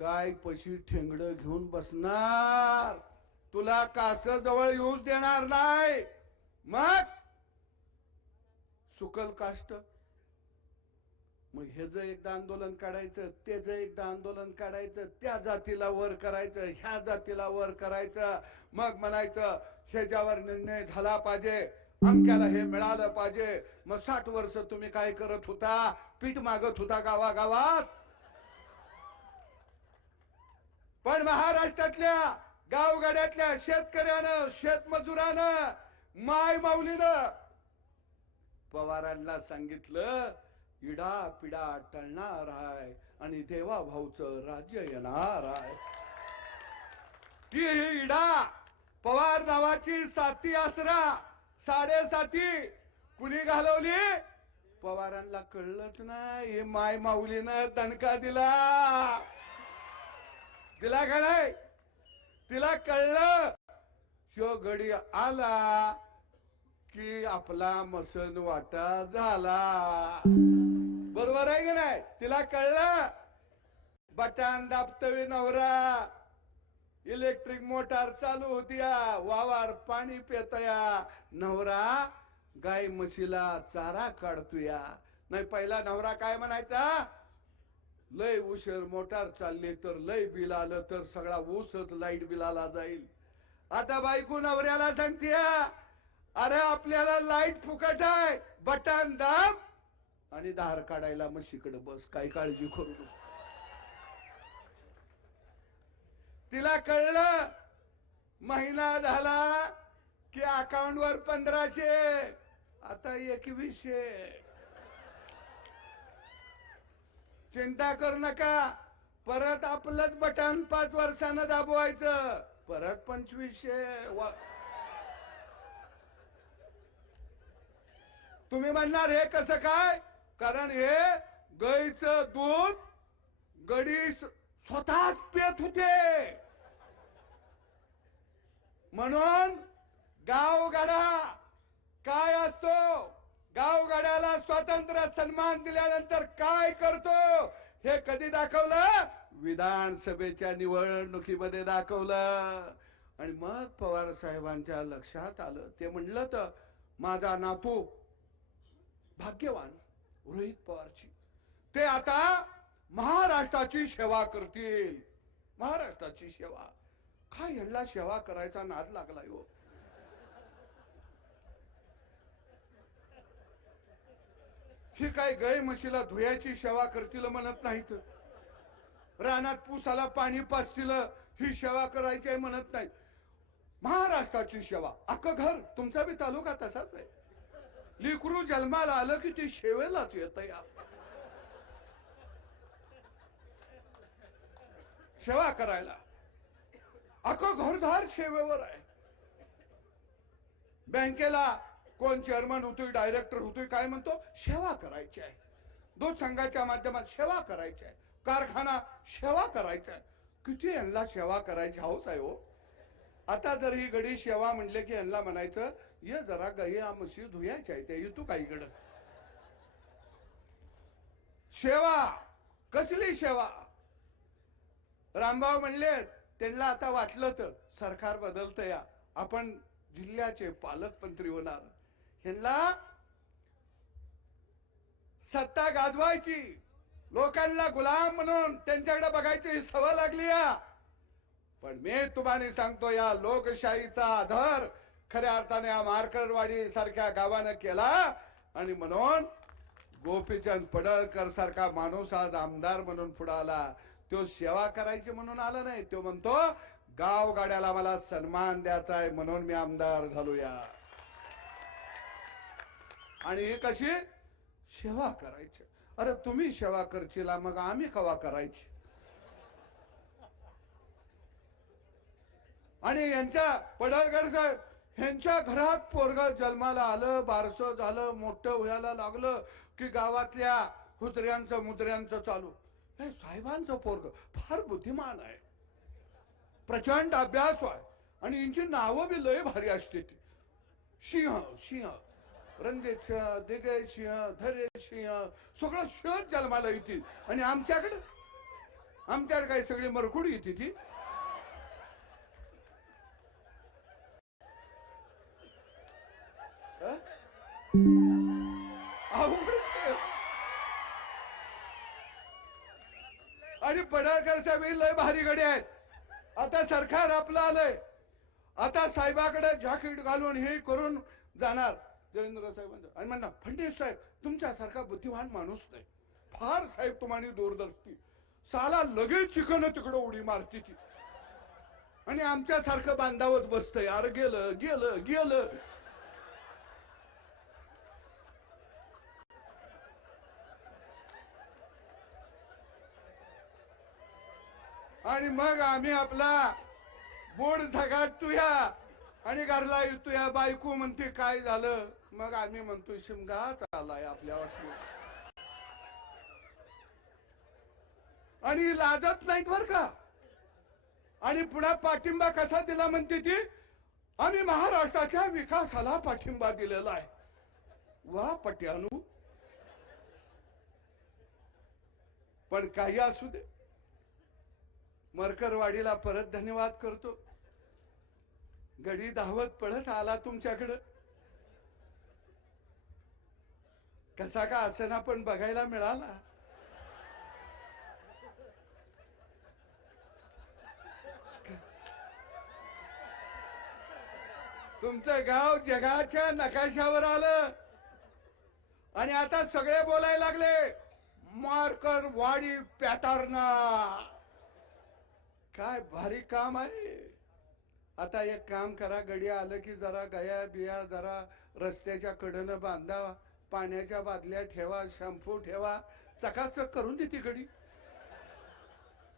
गाय पशी ठेंगड घेऊन बसणार. तुला कास जवळ येऊच देणार नाही. मग? सुकल काष्ट. मग ह्याच एकदा आंदोलन काढायचं त्याच एकदा आंदोलन काढायचं त्या जातीला वर करायचं ह्या जातीला वर करायचं. मग म्हणायचं ह्याच्यावर निर्णय झाला पाहिजे अमक्याला हे मिळालं पाहिजे. मग साठ वर्ष तुम्ही काय करत होता? पीठ मागत होता गावागावात? पण महाराष्ट्रातल्या गावगाड्यातल्या शेतकऱ्यानं शेतमजुरानं माय माऊलीनं पवारांना सांगितलं इडा पिडा टळणार आहे आणि देवा भाऊचं राज्य येणार आहे. ती ही इडा पवार नावाची साती आसरा साडेसाती कुणी घालवली? पवारांना कळलंच नाही हे माय माऊलीनं दणका दिला. तिला का नाही तिला कळलं. ह्यो गडी आला की आपला मसन वाटा झाला. बरोबर आहे की नाही? तिला कळलं. बटन दाबतवी नवरा. इलेक्ट्रिक मोटार चालू होतीया. वावर पाणी पेतया. नवरा गाय म्हशीला चारा काढतोया. नाही पहिला नवरा काय म्हणायचा? लय उशीर मोटार चालली तर लय बिल आलं तर सगळा ऊसच लाइट बिलाला जाईल. आता बायको नवऱ्याला सांगते अरे आपल्याला लाइट फुकट आहे. बटन दाब. आणि धार काढायला म्हशीकडे बस काही काळजी करू नको. तिला कळलं महिना झाला की अकाउंट वर पंधराशे आता एकवीसशे. चिंता करू नका. परत आपलंच बटन पाच वर्षानं दाबवायचं. परत पंचवीसशे व- तुम्ही म्हणणार हे कसं काय? कारण हे गाईचं दूध गडी स्वतःच पेत होते. म्हणून गावगाडा काय असतो गावगाड्याला स्वातंत्र्य सन्मान दिल्यानंतर काय करतो? हे कधी दाखवलं? विधानसभेच्या निवडणुकीमध्ये दाखवलं. आणि मग पवार साहेबांच्या लक्षात आलं. ते म्हणलं तर माझा नातू भाग्यवान रोहित पवारची. ते आता महाराष्ट्राची सेवा करतील. महाराष्ट्राची सेवा. काय यांना सेवा करायचा नाद लागलाय हो ही काय गाय म्हशीला धुयाची सेवा करतील म्हणत नाहीत. रानात पुसाला पाणी पाचतील ही सेवा करायची आहे म्हणत नाही महाराष्ट्राची सेवा अक्क घर तुमचा बी तालुका तसाच आहे. लिकरू जन्माला आलं की ती शेवेलाच येत या. सेवा करायला. अक्क घरधार सेवेवर आहे. बँकेला कोण चेअरमन होतोय डायरेक्टर होतोय काय म्हणतो? सेवा करायची आहे. दूध संघाच्या माध्यमात सेवा करायची आहे. कारखाना सेवा करायचा आहे. किती यांना सेवा करायची? हौस आहे हो. आता जर ही गडी सेवा म्हणले की यांना म्हणायचं ये जरा गाई म्हशी धुयायच्या आहे त्या येतो काही गड सेवा. कसली सेवा? रामभाऊ म्हणले त्यांना आता वाटलं तर सरकार बदलतं या. आपण जिल्ह्याचे पालकमंत्री होणार. ह्यांना सत्ता गाजवायची. लोकांना गुलाम म्हणून त्यांच्याकडे बघायची सवय लागली या पण मी तुम्हाला सांगतो या लोकशाहीचा आधार खऱ्या अर्थाने या मारकरवाडी सारख्या गावानं केला. आणि म्हणून गोपीचंद पडळकर सारखा माणूस आज आमदार म्हणून पुढे आला. तो सेवा करायची म्हणून आला नाही. तो म्हणतो गाव गाड्याला मला सन्मान द्यायचा आहे म्हणून मी आमदार झालो या आणि एक कशी सेवा करायची. अरे तुम्ही सेवा करशील मग आम्ही कवा करायची? आणि यांच्या पडळकर साहेब ह्यांच्या घरात पोरग जन्माला आलं बारस झालं मोठं व्हायला लागलं की गावातल्या हुत्र्यांचं मुद्र्यांचं चालू. हे साहेबांचं पोरग फार बुद्धिमान आहे. प्रचंड अभ्यास आहे. आणि यांची नावं बी लय भारी असते ती. सिंह सिंह. रणजित सिंह दिग्गज सगळं शहर जन्माला येतील. आणि आमच्याकडं? आमच्याकडे काही सगळी मरकुडी येते ती? आणि पडळकर साहेब हे लय भारी गडे आहेत. आता सरकार आपलं आलंय. आता साहेबाकडे जॅकेट घालून हे करून जाणार. देवेंद्र साहेबांचं आणि म्हणणार फडणवीस साहेब तुमच्यासारखा बुद्धिवान माणूस नाही. फार साहेब तुम्हाला दूरदर्शी साला लगेच चिकन तिकडं उडी मारती ती. आणि आमच्यासारखं बांधावत बसतंय अरे गेलं गेलं गेलं. आणि मग आम्ही आपला बोर्ड झगाटतोया आणि घरला येतोया. बायको म्हणते काय झालं? मग आम्ही म्हणतो शिमगाच आलाय आपल्या वाटणी आणि लाजत नाहीत बर का? आणि पुन्हा पाठिंबा कसा दिला म्हणते ती? आम्ही महाराष्ट्राच्या विकासाला पाठिंबा दिलेला आहे. वा पट्यानू. पण काही असू दे. मरकरवाडीला परत धन्यवाद करतो. गडी धावत पडत आला तुमच्याकडं. कसा का असना पण बघायला मिळाला? तुमचं गाव जगाच्या नकाशावर आलं. आणि आता सगळे बोलायला लागले मारकर वाडी पॅटर्ना. काय भारी काम आहे. आता एक काम करा गडी आलं की जरा गया बिया जरा रस्त्याच्या कडनं बांधा पाण्याच्या बादल्या ठेवा शॅम्पू ठेवा चकाचक करून देते घडी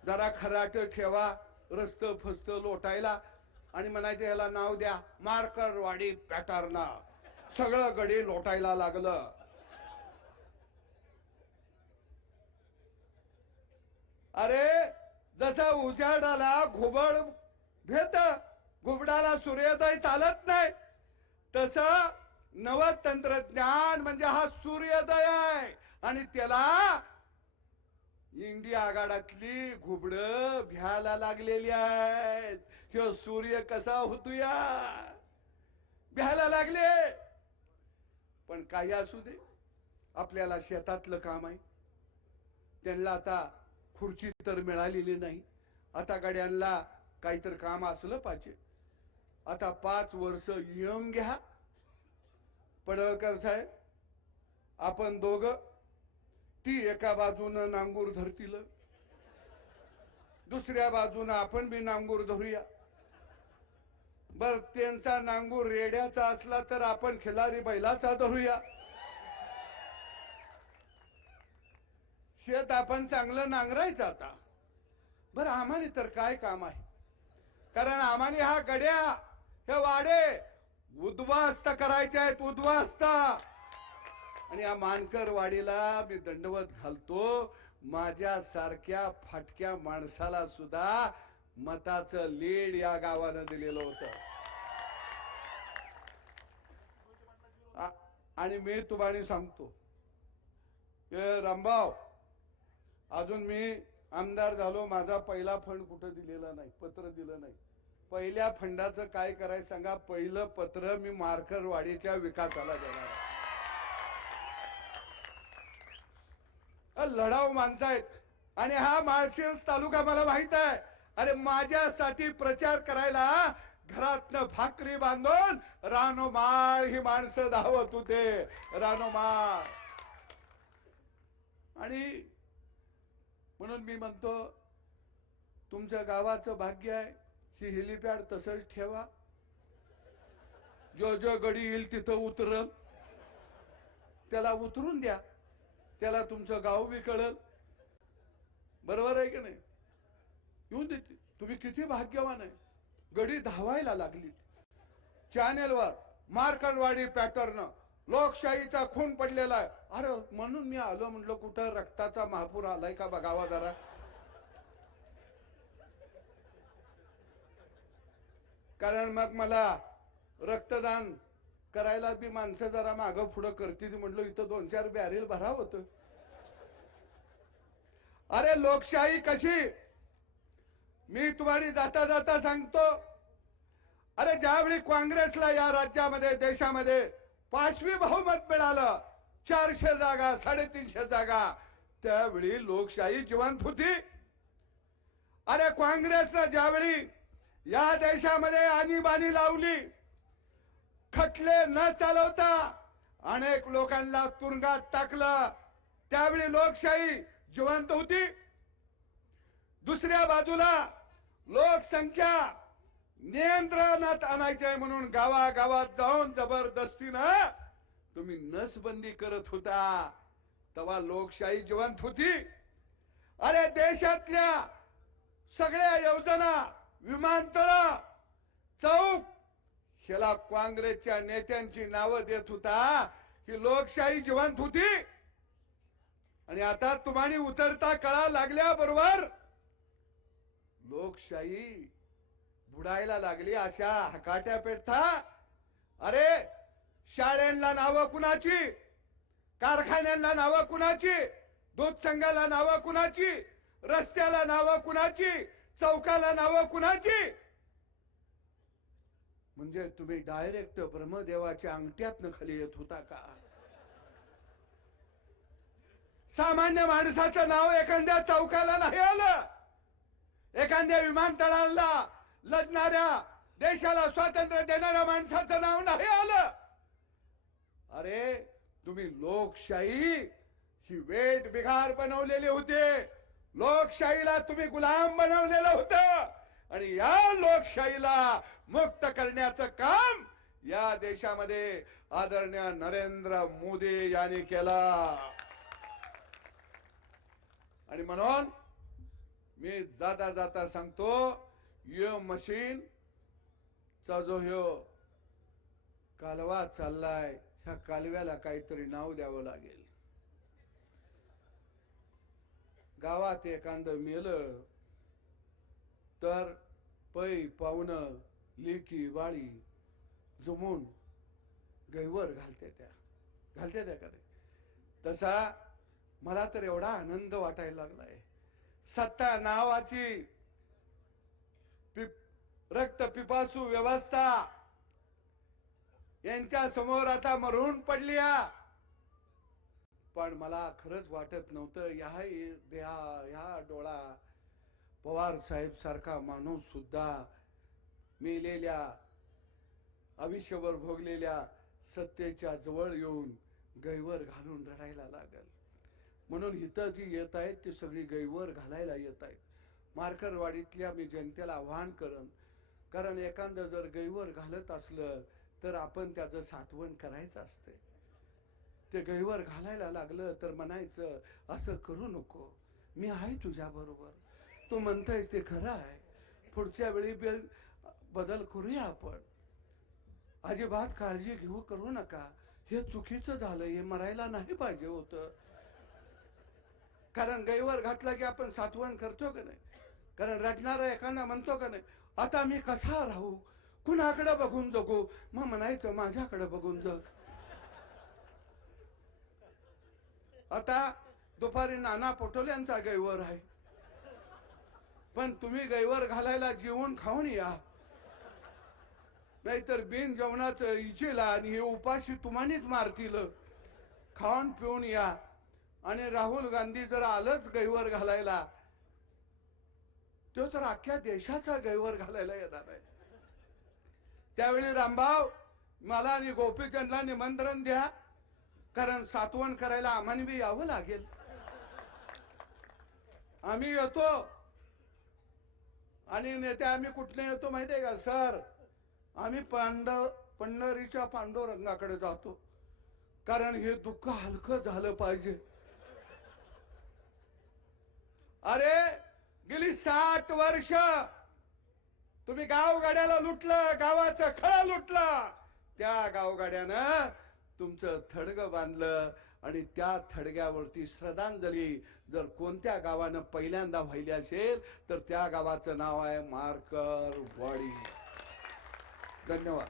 जरा खराट ठेवा रस्त फस्त लोटायला आणि म्हणायचं याला नाव द्या मार्कर वाडी सगळं गडी लोटायला लागलं. अरे जसा उजाडाला घुबड भेट घुबडाला सूर्योदय चालत नाही तसा नव तंत्रज्ञान म्हणजे हा सूर्योदय आहे. आणि त्याला इंडिया आघाडातली घुबड भ्यायला लागलेली आहेत. ह्यो सूर्य कसा होतोया? भ्याला लागले. पण काही असू दे. आपल्याला शेतातलं काम आहे. त्यांना आता खुर्ची तर मिळालेली नाही. आता गाड्यांना काहीतरी काम असलं पाहिजे. आता पाच वर्ष यम घ्या. पडळकर साहेब. आपण दोघ ती एका बाजूनं नांगूर धरतील. दुसऱ्या बाजूनं आपण बी नांगूर धरूया. बर त्यांचा नांगूर रेड्याचा असला तर आपण खिलारी बैलाचा धरूया. शेत आपण चांगलं नांगरायचं आता. बरं आम्हाने तर काय काम आहे? कारण आम्हाने हा गड्या हे वाडे उद्ध्वस्त करायचे आहेत उद्ध्वस्त! आणि या मानकर वाडीला मी दंडवत घालतो. माझ्या सारख्या फाटक्या माणसाला सुद्धा मताचं लीड या गावानं दिलेलं होतं. आणि मी तुम्हाला सांगतो. रामभाव अजून मी आमदार झालो माझा पहिला फंड कुठं दिलेला नाही पत्र दिलं नाही. पहिल्या फंडाचं काय करायचं सांगा? पहिलं पत्र मी मारकरवाडीच्या विकासाला देणार लढाव माणसं आहेत. आणि हा माळशिरस तालुका मला माहीत आहे. अरे माझ्यासाठी प्रचार करायला घरातनं भाकरी बांधून रानोमाळ ही माणसं धावत होते. रानोमाळ आणि म्हणून मी म्हणतो तुमच्या गावाचं भाग्य आहे. ही हेलिपॅड तसंच ठेवा. जो जो गडी येईल तिथं उतरल. त्याला उतरून द्या. त्याला तुमचं गाव बी कळल. बरोबर आहे की नाही? येऊन देते. तुम्ही किती भाग्यवान आहे. गडी धावायला लागली चॅनेलवर मार्कंडवाडी पॅटर्न. लोकशाहीचा खून पडलेला आहे. अरे म्हणून मी आलो म्हणलो कुठं रक्ताचा महापूर आलाय का बघावा जरा. कारण मग मला रक्तदान करायला बी माणसं जरा मागं पुढं करतील म्हणलं इथं दोन चार बॅरेल भराव होत. अरे लोकशाही कशी? मी तुम्हाला जाता जाता सांगतो. अरे ज्यावेळी काँग्रेसला या राज्यामध्ये देशामध्ये पाचवी बहुमत मिळालं चारशे जागा साडेतीनशे जागा त्यावेळी लोकशाही जिवंत होती. अरे काँग्रेसनं ज्यावेळी या देशामध्ये आणीबाणी लावली. खटले न चालवता अनेक लोकांना तुरुंगात टाकलं. त्यावेळी लोकशाही जिवंत होती. दुसऱ्या बाजूला लोकसंख्या नियंत्रणात आणायचे म्हणून गावागावात जाऊन जबरदस्तीनं तुम्ही नसबंदी करत होता. तेव्हा लोकशाही जिवंत होती. अरे देशातल्या सगळ्या योजना विमानतळ चौक. ह्याला काँग्रेसच्या नेत्यांची नावं देत होता. ही लोकशाही जिवंत होती. आणि आता तुम्हाला उतरता कळा लागल्याबरोबर लोकशाही बुडायला लागली अशा हकाट्या पेटता. अरे शाळेंना नावं कुणाची? कारखान्यांना नावं कुणाची? दूध संघाला नावं कुणाची? रस्त्याला नावं कुणाची? चौकाला नावं कुणाची? म्हणजे तुम्ही डायरेक्ट ब्रह्मदेवाच्या अंगठ्यातनं खाली येत होता का? सामान्य माणसाचं नाव एखाद्या चौकाला नाही आलं. एखाद्या विमानतळाला लढणाऱ्या देशाला स्वातंत्र्य देणाऱ्या माणसाचं नाव नाही आलं. अरे तुम्ही लोकशाही ही वेट बिघार बनवलेली होते. लोकशाहीला तुम्ही गुलाम बनवलेलं होतं. आणि या लोकशाहीला मुक्त करण्याचं काम या देशामध्ये आदरणीय नरेंद्र मोदी यांनी केलं. आणि म्हणून मी जाता जाता सांगतो यो मशीन चा जो ह्यो कालवा चाललाय ह्या कालव्याला काहीतरी नाव द्यावं लागेल. गावात एखादं मेलं तर पै पाहुणं लेकी बाळी जुमून गैवर घालते त्या. घालते त्या का नाही? तसा मला तर एवढा आनंद वाटायला लागलाय. सत्ता नावाची पिप- रक्त पिपासू व्यवस्था यांच्या समोर आता मरून पडल्या पण मला खरंच वाटत नव्हतं. ह्या देहा ह्या डोळा पवार साहेब सारखा माणूस सुद्धा मेलेल्या आयुष्यभर भोगलेल्या सत्तेच्या जवळ येऊन गैवर घालून रडायला लागल. म्हणून इथं जी येत आहेत ती सगळी गैवर घालायला येत आहेत. मार्करवाडीतल्या मी जनतेला आव्हान करन कारण एखादं जर गैवर घालत असलं तर आपण त्याचं साठवण करायचं असतंय. ते गैवर घालायला लागलं तर म्हणायचं असं करू नको. मी आहे तुझ्या बरोबर. तू म्हणतोय ते खरं आहे. पुढच्या वेळी बे- बदल करूया आपण. अजिबात काळजी घेऊ करू नका. हे चुकीचं झालं. हे मरायला नाही पाहिजे होतं. कारण गैवर घातला की आपण साठवण करतो का नाही? कारण रडणारा एखादा म्हणतो का नाही आता मी कसा राहू? कुणाकडे बघून जगू? मग म्हणायचं माझ्याकडे बघून जग. आता दुपारी नाना पटोल्यांचा गैवर आहे. पण तुम्ही गैवर घालायला जेवण खाऊन या. नाहीतर बिन जेवणाचं इचेला आणि हे उपाशी तुम्हानेच मारतील. खाऊन पिऊन या. आणि राहुल गांधी जर आलंच गैवर घालायला तो तर अख्ख्या देशाचा गैवर घालायला येणार आहे. त्यावेळी रामभाव मला आणि गोपीचंदला निमंत्रण द्या. कारण सातवण करायला आम्हाला बी यावं लागेल. आम्ही येतो. आणि नेते आम्ही कुठले येतो माहितीये का? सर आम्ही पांडव पंढरीच्या पांडुरंगाकडे जातो. कारण हे दुःख हलकं झालं पाहिजे. अरे गेली साठ वर्ष. तुम्ही गावगाड्याला लुटलं गावाचं खळ लुटलं. त्या गावगाड्यानं तुमचं थडगं बांधलं आणि त्या थडग्यावरती श्रद्धांजली जर कोणत्या गावानं पहिल्यांदा व्हायली असेल तर त्या गावाचं नाव आहे मार्कर वाडी. धन्यवाद.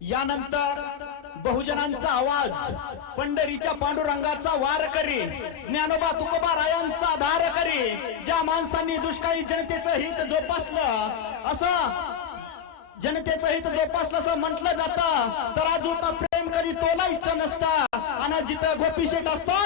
यानंतर बहुजनांचा आवाज पंढरीच्या पांडुरंगाचा वार करी ज्ञानोबा तुकोबा रायांचा धार करी ज्या माणसांनी दुष्काळी जनतेचं हित जोपासलं असं जनतेचं हित जोपासलं असं म्हटलं जातं. तर अजून प्रेम कधी तोलायचं नसतं. आणि जिथं गोपी शेट असतात.